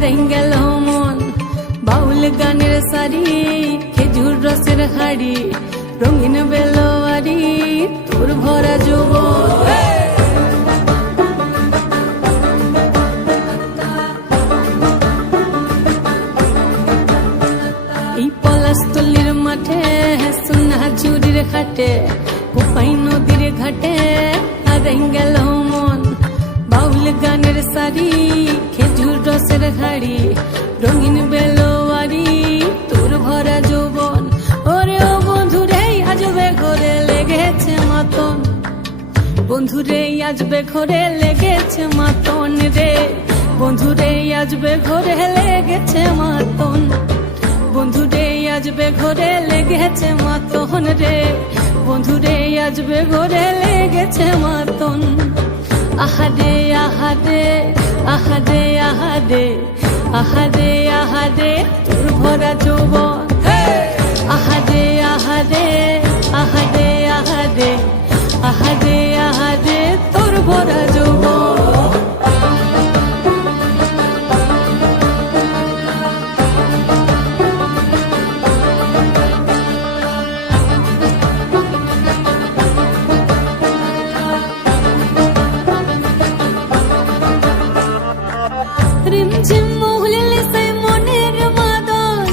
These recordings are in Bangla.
হারাই গেল মন। বাউল গানের সারি, খেজুর রসের হাড়ি, রঙিন বেলোয়ারি, তোর ভরা যৌবন। এই পলাশতলির মাঠে, সোনা চুরির ঘাটে, কোপাই নদীর ঘাটে হারাই গেল মন। বাউল গানের সারি, খেজুর রসের হাড়ি, রঙিন বেলোয়ারি, তোর ভরা যৌবন। ওরে ও বন্ধুরে আজবে ঘরে লেগেছে মাতন, বন্ধুরে আজবে ঘরে লেগেছে মাতন রে, বন্ধুরে আজবে ঘরে লেগেছে মাতন, বন্ধুরে আজবে ঘরে লেগেছে মাতন রে, বন্ধুরে আজবে ঘরে লেগেছে মাতন। আহারে আহারে আহারে আহারে আহারে আহারে তোর ভরা যৌবন। আহারে আহারে আহারে আহারে আহারে আহারে তোর ভরা যৌবন। রিমঝিম মহুলিলে সে মনের মাদল,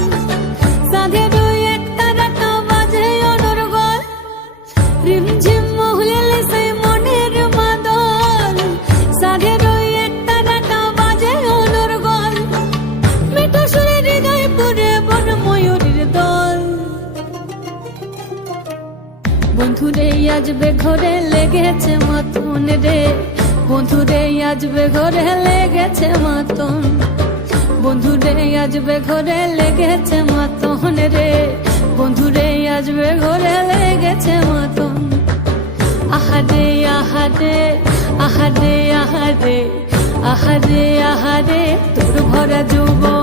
সাধের এক তারাটা বাজে অনর্গল। রিমঝিম মহুলিলে সে মনের মাদল, সাধের এক তারাটা বাজে অনর্গল। মিঠো সুরে হৃদয় পুরে বন ময়ূরীর দল। বন্ধুরে আজবে ঘরে লেগেছে মাতন রে, বন্ধুরে আজবে ঘরে লেগেছে মাতন, বন্ধুরে আজবে ঘরে লেগেছে মাতন রে, বন্ধুরে আজবে ঘরে লেগেছে মাতন। আহারে আহারে আহারে আহারে আহারে আহারে তোর ভরা যৌবন।